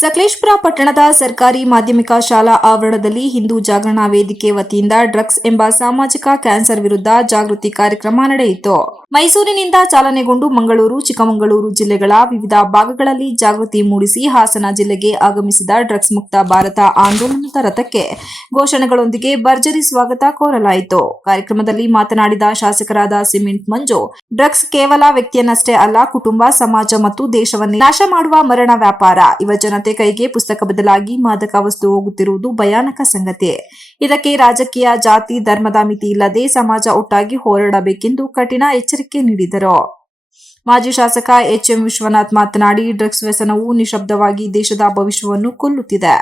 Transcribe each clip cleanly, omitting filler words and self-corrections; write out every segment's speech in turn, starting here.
ಸಕಲೇಶಪುರ ಪಟ್ಟಣದ ಸರ್ಕಾರಿ ಮಾಧ್ಯಮಿಕ ಶಾಲಾ ಆವರಣದಲ್ಲಿ ಹಿಂದೂ ಜಾಗರಣಾ ವೇದಿಕೆ ವತಿಯಿಂದ ಡ್ರಗ್ಸ್ ಎಂಬ ಸಾಮಾಜಿಕ ಕ್ಯಾನ್ಸರ್ ವಿರುದ್ಧ ಜಾಗೃತಿ ಕಾರ್ಯಕ್ರಮ ನಡೆಯಿತು. ಮೈಸೂರಿನಿಂದ ಚಾಲನೆಗೊಂಡು ಮಂಗಳೂರು, ಚಿಕ್ಕಮಗಳೂರು ಜಿಲ್ಲೆಗಳ ವಿವಿಧ ಭಾಗಗಳಲ್ಲಿ ಜಾಗೃತಿ ಮೂಡಿಸಿ ಹಾಸನ ಜಿಲ್ಲೆಗೆ ಆಗಮಿಸಿದ ಡ್ರಗ್ಸ್ ಮುಕ್ತ ಭಾರತ ಆಂದೋಲನದ ರಥಕ್ಕೆ ಘೋಷಣೆಗಳೊಂದಿಗೆ ಭರ್ಜರಿ ಸ್ವಾಗತ ಕೋರಲಾಯಿತು. ಕಾರ್ಯಕ್ರಮದಲ್ಲಿ ಮಾತನಾಡಿದ ಶಾಸಕರಾದ ಸಿಮೆಂಟ್ ಮಂಜು, ಡ್ರಗ್ಸ್ ಕೇವಲ ವ್ಯಕ್ತಿಯನ್ನಷ್ಟೇ ಅಲ್ಲ, ಕುಟುಂಬ, ಸಮಾಜ ಮತ್ತು ದೇಶವನ್ನೇ ನಾಶ ಮಾಡುವ ಮರಣ ವ್ಯಾಪಾರ. ಯುವಜನತೆ ಕೈಗೆ ಪುಸ್ತಕ ಬದಲಾಗಿ ಮಾದಕ ವಸ್ತು ಹೋಗುತ್ತಿರುವುದು ಭಯಾನಕ ಸಂಗತಿ. ಇದಕ್ಕೆ ರಾಜಕೀಯ, ಜಾತಿ, ಧರ್ಮದ ಮಿತಿ ಇಲ್ಲದೆ ಸಮಾಜ ಒಟ್ಟಾಗಿ ಹೋರಾಡಬೇಕೆಂದು ಕಠಿಣ ಎಚ್ಚರಿಕೆ ನೀಡಿದರು. ಮಾಜಿ ಶಾಸಕ ಎಚ್.ಎಂ. ವಿಶ್ವನಾಥ್ ಮಾತನಾಡಿ, ಡ್ರಗ್ಸ್ ವ್ಯಸನವು ನಿಶ್ಶಬ್ದವಾಗಿ ದೇಶದ ಭವಿಷ್ಯವನ್ನು ಕೊಲ್ಲುತ್ತಿದೆ.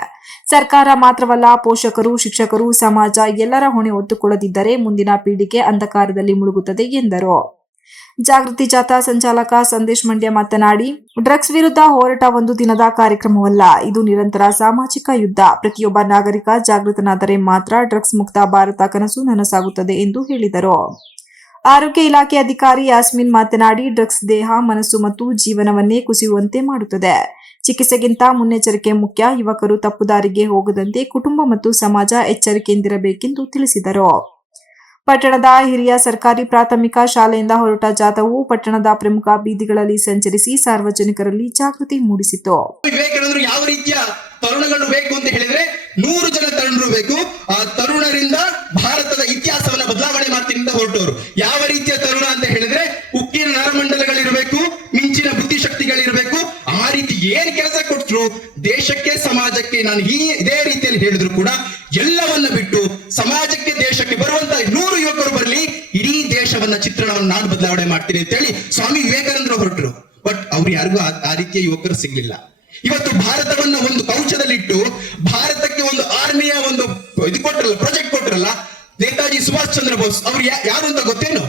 ಸರ್ಕಾರ ಮಾತ್ರವಲ್ಲ, ಪೋಷಕರು, ಶಿಕ್ಷಕರು, ಸಮಾಜ ಎಲ್ಲರ ಹೊಣೆ ಹೊತ್ತುಕೊಳ್ಳದಿದ್ದರೆ ಮುಂದಿನ ಪೀಳಿಗೆ ಅಂಧಕಾರದಲ್ಲಿ ಮುಳುಗುತ್ತದೆ ಎಂದರು. ಜಾಗೃತಿ ಜಾಥಾ ಸಂಚಾಲಕ ಸಂದೇಶ್ ಮಂಡ್ಯ ಮಾತನಾಡಿ, ಡ್ರಗ್ಸ್ ವಿರುದ್ಧ ಹೋರಾಟ ಒಂದು ದಿನದ ಕಾರ್ಯಕ್ರಮವಲ್ಲ, ಇದು ನಿರಂತರ ಸಾಮಾಜಿಕ ಯುದ್ಧ. ಪ್ರತಿಯೊಬ್ಬ ನಾಗರಿಕ ಜಾಗೃತನಾದರೆ ಮಾತ್ರ ಡ್ರಗ್ಸ್ ಮುಕ್ತ ಭಾರತ ಕನಸು ನನಸಾಗುತ್ತದೆ ಎಂದು ಹೇಳಿದರು. ಆರೋಗ್ಯ ಇಲಾಖೆ ಅಧಿಕಾರಿ ಯಾಸ್ಮಿನ್ ಮಾತನಾಡಿ, ಡ್ರಗ್ಸ್ ದೇಹ, ಮನಸ್ಸು ಮತ್ತು ಜೀವನವನ್ನೇ ಕುಸಿಯುವಂತೆ ಮಾಡುತ್ತದೆ. ಚಿಕಿತ್ಸೆಗಿಂತ ಮುನ್ನೆಚ್ಚರಿಕೆ ಮುಖ್ಯ. ಯುವಕರು ತಪ್ಪುದಾರಿಗೆ ಹೋಗದಂತೆ ಕುಟುಂಬ ಮತ್ತು ಸಮಾಜ ಎಚ್ಚರಿಕೆಯಿಂದಿರಬೇಕೆಂದು ತಿಳಿಸಿದರು. ಪಟ್ಟಣದ ಹಿರಿಯ ಸರ್ಕಾರಿ ಪ್ರಾಥಮಿಕ ಶಾಲೆಯಿಂದ ಹೊರಟ ಜಾಥಾವು ಪಟ್ಟಣದ ಪ್ರಮುಖ ಬೀದಿಗಳಲ್ಲಿ ಸಂಚರಿಸಿ ಸಾರ್ವಜನಿಕರಲ್ಲಿ ಜಾಗೃತಿ ಮೂಡಿಸಿತು. ವಿವೇಕಾನಂದರು ಯಾವ ರೀತಿಯ ತರುಣಗಳು ಬೇಕು ಅಂತ ಹೇಳಿದ್ರೆ 100 ಜನ ತರುಣರು ಬೇಕು. ಆ ತರುಣರಿಂದ ಭಾರತದ ಇತಿಹಾಸವನ್ನ ಬದಲಾವಣೆ ಮಾಡ್ತೀನಿ ಅಂತ ಹೊರಟವರು. ಯಾವ ರೀತಿಯ ತರುಣ ಅಂತ ಹೇಳಿದ್ರೆ ಉಕ್ಕಿನ ನರಮಂಡಲಗಳಿರಬೇಕು, ಮಿಂಚಿನ ಬುದ್ಧಿಶಕ್ತಿಗಳಿರಬೇಕು. ಆ ರೀತಿ ಏನ್ ಕೆಲಸ ಕೊಟ್ಟರು ದೇಶಕ್ಕೆ, ಸಮಾಜಕ್ಕೆ, ನಾನು ಇದೇ ರೀತಿಯಲ್ಲಿ ಹೇಳಿದ್ರು ಕೂಡ ಎಲ್ಲವನ್ನ ಬಿಟ್ಟು ಸಮಾಜಕ್ಕೆ, ದೇಶಕ್ಕೆ ಬರುವಂತ 100 ಯುವಕರು ಬರಲಿ, ಇಡೀ ದೇಶವನ್ನ ಚಿತ್ರಣವನ್ನು ನಾನು ಬದಲಾವಣೆ ಮಾಡ್ತೀನಿ ಅಂತ ಹೇಳಿ ಸ್ವಾಮಿ ವಿವೇಕಾನಂದರು ಹೊರಟರು. ಬಟ್ ಅವ್ರು ಯಾರಿಗೂ ಆ ರೀತಿಯ ಯುವಕರು ಸಿಗ್ಲಿಲ್ಲ. ಇವತ್ತು ಭಾರತವನ್ನ ಒಂದು ಕೌಶದಲ್ಲಿಟ್ಟು ಭಾರತಕ್ಕೆ ಒಂದು ಆರ್ಮಿಯ ಒಂದು ಇದು ಕೊಟ್ಟರಲ್ಲ, ಪ್ರಾಜೆಕ್ಟ್ ಕೊಟ್ಟರಲ್ಲ, ನೇತಾಜಿ ಸುಭಾಷ್ ಚಂದ್ರ ಬೋಸ್ ಅವ್ರು ಯಾರು ಅಂತ ಗೊತ್ತೇನು?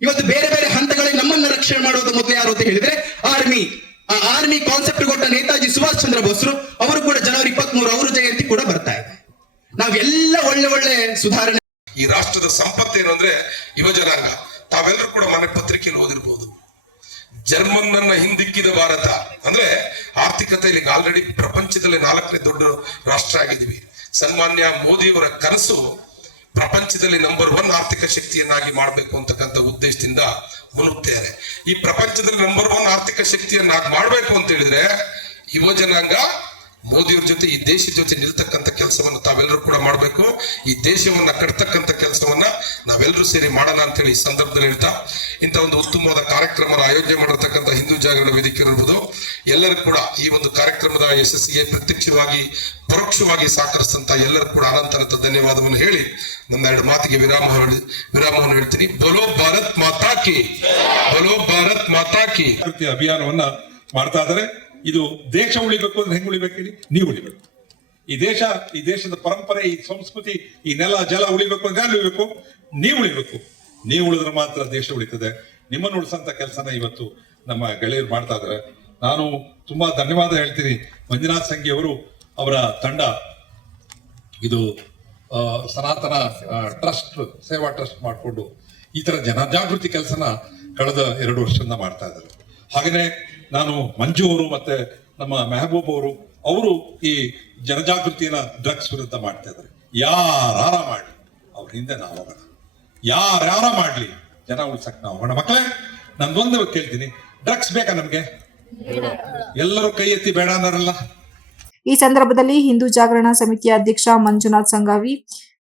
ಇವತ್ತು ಬೇರೆ ಬೇರೆ ಹಂತಗಳಲ್ಲಿ ನಮ್ಮನ್ನ ರಕ್ಷಣೆ ಮಾಡುವುದು ಮೊದಲು ಯಾರು ಅಂತ ಹೇಳಿದ್ರೆ ಆರ್ಮಿ. ಆ ಆರ್ಮಿ ಕಾನ್ಸೆಪ್ಟ್ ಕೊಟ್ಟ ನೇತಾಜಿ ಸುಭಾಷ್ ಚಂದ್ರ ಬೋಸ್ರು ಅವರು ಕೂಡ ಜನವರಿ 23 ಅವರ ಜಯಂತಿ ಕೂಡ ಬರ್ತಾ ಇದೆ. ನಾವೆಲ್ಲ ಒಳ್ಳೆ ಸುಧಾರಣೆ. ಈ ರಾಷ್ಟ್ರದ ಸಂಪತ್ತೇನು ಅಂದ್ರೆ ಯುವಜನಾಂಗ. ತಾವೆಲ್ಲರೂ ಕೂಡ ಮನೆ ಪತ್ರಿಕೆಯಲ್ಲಿ ಓದಿರ್ಬೋದು, ಜರ್ಮನ್ ಅನ್ನ ಹಿಂದಿಕ್ಕಿದ ಭಾರತ ಅಂದ್ರೆ ಆರ್ಥಿಕತೆಯಲ್ಲಿ ಆಲ್ರೆಡಿ ಪ್ರಪಂಚದಲ್ಲಿ 4ನೇ ದೊಡ್ಡ ರಾಷ್ಟ್ರ ಆಗಿದ್ವಿ. ಸನ್ಮಾನ್ಯ ಮೋದಿಯವರ ಕನಸು ಪ್ರಪಂಚದಲ್ಲಿ ನಂಬರ್ 1 ಆರ್ಥಿಕ ಶಕ್ತಿಯನ್ನಾಗಿ ಮಾಡಬೇಕು ಅಂತಕ್ಕಂಥ ಉದ್ದೇಶದಿಂದ ಮುನ್ನುಗ್ತಾರೆ. ಈ ಪ್ರಪಂಚದಲ್ಲಿ ನಂಬರ್ 1 ಆರ್ಥಿಕ ಶಕ್ತಿಯನ್ನಾಗಿ ಮಾಡಬೇಕು ಅಂತ ಹೇಳಿದ್ರೆ ಯುವ ಜನಾಂಗ ಮೋದಿಯವ್ರ ಜೊತೆ, ಈ ದೇಶದ ಜೊತೆ ನಿಲ್ತಕ್ಕಂಥ ಕೆಲಸವನ್ನ ತಾವೆಲ್ಲರೂ ಕೂಡ ಮಾಡಬೇಕು. ಈ ದೇಶವನ್ನ ಕಟ್ತಕ್ಕಂಥ ಕೆಲಸವನ್ನ ನಾವೆಲ್ಲರೂ ಸೇರಿ ಮಾಡೋಣ ಅಂತ ಹೇಳಿ ಈ ಸಂದರ್ಭದಲ್ಲಿ ಹೇಳ್ತಾ, ಇಂಥ ಒಂದು ಉತ್ತಮವಾದ ಕಾರ್ಯಕ್ರಮದ ಆಯೋಜನೆ ಮಾಡಿರ್ತಕ್ಕಂಥ ಹಿಂದೂ ಜಾಗರಣ ವೇದಿಕೆ ಇರಬಹುದು, ಎಲ್ಲರೂ ಕೂಡ ಈ ಒಂದು ಕಾರ್ಯಕ್ರಮದ ಯಶಸ್ಸಿಗೆ ಪ್ರತ್ಯಕ್ಷವಾಗಿ ಪರೋಕ್ಷವಾಗಿ ಸಹಕರಿಸಿದಂತ ಎಲ್ಲರೂ ಕೂಡ ಅನಂತ ಧನ್ಯವಾದವನ್ನು ಹೇಳಿ ನನ್ನ 2 ಮಾತಿಗೆ ವಿರಾಮವನ್ನು ಹೇಳ್ತೀನಿ. ಬೋಲೋ ಭಾರತ್ ಮಾತಾ ಕಿ, ಬೋಲೋ ಭಾರತ್ ಮಾತಾ ಕಿ ಅಭಿಯಾನವನ್ನ ಮಾಡ್ತಾ ಇದ್ದಾರೆ. ಇದು ದೇಶ ಉಳಿಬೇಕು ಅಂದ್ರೆ ಹೆಂಗ್ ಉಳಿಬೇಕು ಹೇಳಿ? ನೀವು ಉಳಿಬೇಕು. ಈ ದೇಶದ ಪರಂಪರೆ, ಈ ಸಂಸ್ಕೃತಿ, ಈ ನೆಲ ಜಲ ಉಳಿಬೇಕು ಅಂದ್ರೆ ಯಾರು ಉಳಿಬೇಕು? ನೀವು ಉಳಿಬೇಕು. ನೀವು ಉಳಿದ್ರೆ ಮಾತ್ರ ದೇಶ ಉಳಿತದೆ. ನಿಮ್ಮನ್ನು ಉಳಿಸಂತ ಕೆಲಸನ ಇವತ್ತು ನಮ್ಮ ಗೆಳೆಯರು ಮಾಡ್ತಾ ಇದ್ದಾರೆ. ನಾನು ತುಂಬಾ ಧನ್ಯವಾದ ಹೇಳ್ತೀನಿ ಮಂಜುನಾಥ್ ಸಂಘಿ ಅವರು, ಅವರ ತಂಡ. ಇದು ಸನಾತನ ಟ್ರಸ್ಟ್, ಸೇವಾ ಟ್ರಸ್ಟ್ ಮಾಡಿಕೊಂಡು ಈ ತರ ಜನಜಾಗೃತಿ ಕೆಲಸನ ಕಳೆದ 2 ವರ್ಷದಿಂದ ಮಾಡ್ತಾ ಇದ್ದಾರೆ. ಹಾಗೇನೆ ನಾನು ಮಂಜು ಅವರು ಮತ್ತೆ ನಮ್ಮ ಮೆಹಬೂಬ್ ಅವರು ಈ ಜನಜಾಗೃತಿಯನ್ನ ಡ್ರಗ್ಸ್ ವಿರುದ್ಧ ಮಾಡ್ತಾ ಇದ್ದಾರೆ. ಯಾರ ಮಾಡ್ಲಿ ಅವ್ರ ಹಿಂದೆ ನಾವು ಹೋಗೋಣ, ಯಾರ ಮಾಡ್ಲಿ ಜನ ಉಳ್ಸಕ್ ನಾವು ಹೋಗೋಣ. ಮಕ್ಕಳೇ, ನಂದೊಂದು ಕೇಳ್ತೀನಿ, ಡ್ರಗ್ಸ್ ಬೇಕಾ ನಮ್ಗೆ? ಎಲ್ಲರೂ ಕೈ ಎತ್ತಿ ಬೇಡ ಅನ್ನೋರಲ್ಲ. ಈ ಸಂದರ್ಭದಲ್ಲಿ ಹಿಂದೂ ಜಾಗರಣಾ ಸಮಿತಿಯ ಅಧ್ಯಕ್ಷ ಮಂಜುನಾಥ್ ಸಂಗಾವಿ,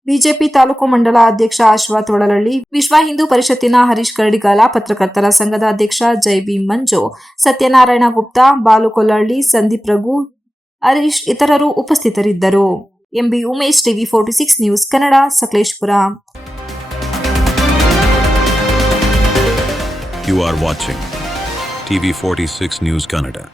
ಬಿಜೆಪಿ ತಾಲೂಕು ಮಂಡಲ ಅಧ್ಯಕ್ಷ ಅಶ್ವಥ್ ಒಳಲಳ್ಳಿ, ವಿಶ್ವ ಹಿಂದೂ ಪರಿಷತ್ತಿನ ಹರೀಶ್ ಕರಡಿಗಾಲ, ಪತ್ರಕರ್ತರ ಸಂಘದ ಅಧ್ಯಕ್ಷ ಜೈ.ಬಿ. ಮಂಜು, ಸತ್ಯನಾರಾಯಣ ಗುಪ್ತಾ, ಬಾಲು ಕೊಲ್ಲಹಳ್ಳಿ, ಸಂದೀಪ್ ರಘು, ಹರೀಶ್ ಇತರರು ಉಪಸ್ಥಿತರಿದ್ದರು. MB Umesh, TV 46 news Kannada, Sakleshpur. You are watching TV 46 News Kannada.